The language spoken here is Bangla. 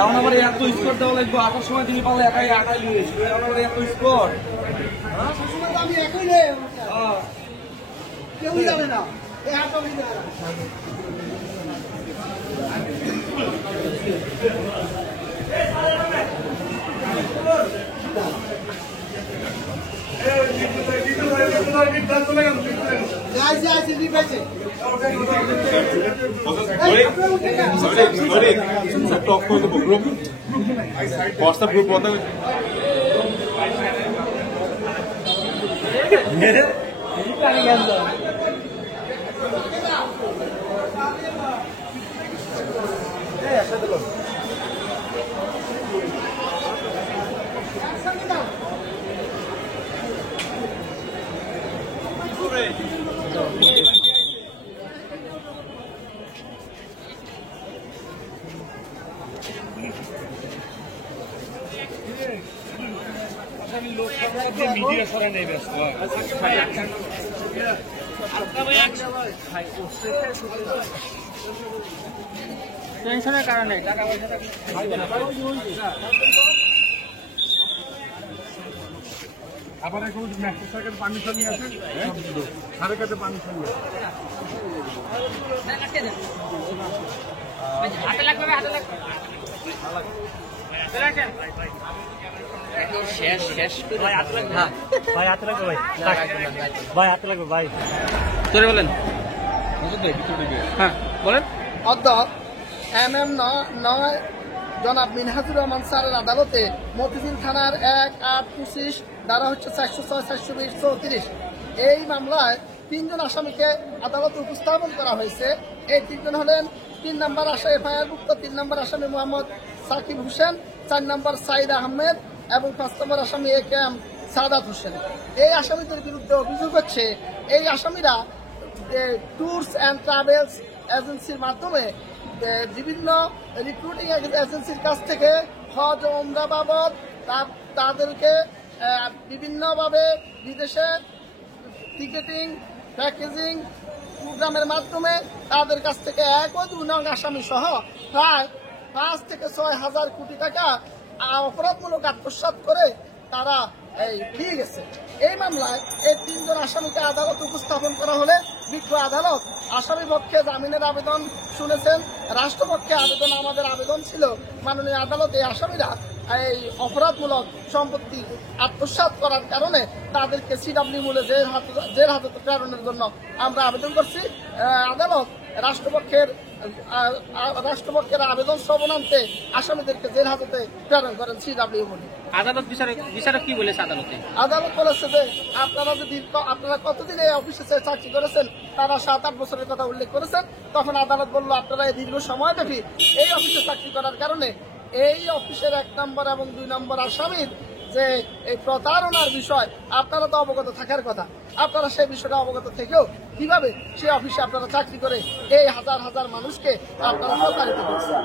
এখন আবার এত স্কোর দেওয়া লাগবে, আটার সময় তিনি পারলে একাই আটাই নিয়ে এসেছিল, এখন আবার এত স্কোর আমি একই নেই, কেউ যাবে না। WhatsApp group होता है मीडिया सर नहीं व्यस्त টেনশনের কারণে টাকা পয়সাটা আবার এখন ম্যাক্সের সাথে পারমিশন নিয়ে আছে সাড়ে কাছে পারমিশন নিয়ে হাতে লাগবে শেষ ভাই হাতে লাগবে ভাই হাতে লাগবে ভাই হাতে লাগবে ভাই তোরে বলেন হ্যাঁ বলেন অধ্যক্ষ MM 9 জনাব মিনহাজুর রহমান স্যারের আদালতে মতিঝিল থানার 1-8-25 ধারা হচ্ছে 406, 420, 34 এই মামলায় 3 জন আসামিকে আদালতে উপস্থাপন করা হয়েছে। এই 3 জন হলেন 3 নম্বর আসামি এফআইআরভুক্ত 3 নম্বর আসামি মোহাম্মদ সাকিব হোসেন, 4 নম্বর সাইদ আহমেদ এবং 5 নম্বর আসামি AKM সাদাত হোসেন। এই আসামিদের বিরুদ্ধে অভিযোগ হচ্ছে এই আসামিরা ট্যুরস অ্যান্ড ট্রাভেলস এজেন্সির মাধ্যমে বিভিন্ন রিক্রুটিং এজেন্সির কাছ থেকে হজ ও উমরা বাবদ তাদেরকে বিভিন্নভাবে বিদেশে টিকেটিং প্যাকেজিং প্রোগ্রামের মাধ্যমে তাদের কাছ থেকে 1 ও 2 নং আসামি সহ প্রায় 5 থেকে 6 হাজার কোটি টাকা অপরাধমূলক আত্মসাৎ করে তারা দিয়ে গেছে। এই মামলায় এই 3 জন আসামিকে আদালত উপস্থাপন করা হলে বিজ্ঞ আদালত আসামি পক্ষে জামিনের আবেদন শুনেছেন। রাষ্ট্রপক্ষে আমাদের আবেদন ছিল মাননীয় আদালতে আসামিরা এই অপরাধমূলক সম্পত্তি আত্মসাৎ করার কারণে তাদেরকে CW মূলে জেল হাজতে প্রেরণের জন্য আমরা আবেদন করছি। আদালত রাষ্ট্রপক্ষের আবেদন শ্রবণান্তে আসামিদেরকে জেল হাজতে প্রেরণ করেন CW মূলে। আদালত বিচারক কি বলেছে? আদালত বলেছে যে আপনারা কতদিন এই অফিসে চাকরি করেছেন, তারা 7-8 বছরের কথা উল্লেখ করেছেন। তখন আদালত বলল আপনারা এই দীর্ঘ সময়ব্যাপী এই অফিসে চাকরি করার কারণে এই অফিসের 1 নম্বর এবং 2 নম্বর আসামির যে এই প্রতারণার বিষয় আপনারা তো অবগত থাকার কথা, আপনারা সেই বিষয়টা অবগত থেকেও কিভাবে সেই অফিসে আপনারা চাকরি করে এই হাজার হাজার মানুষকে আপনারা প্রতারিত করছেন।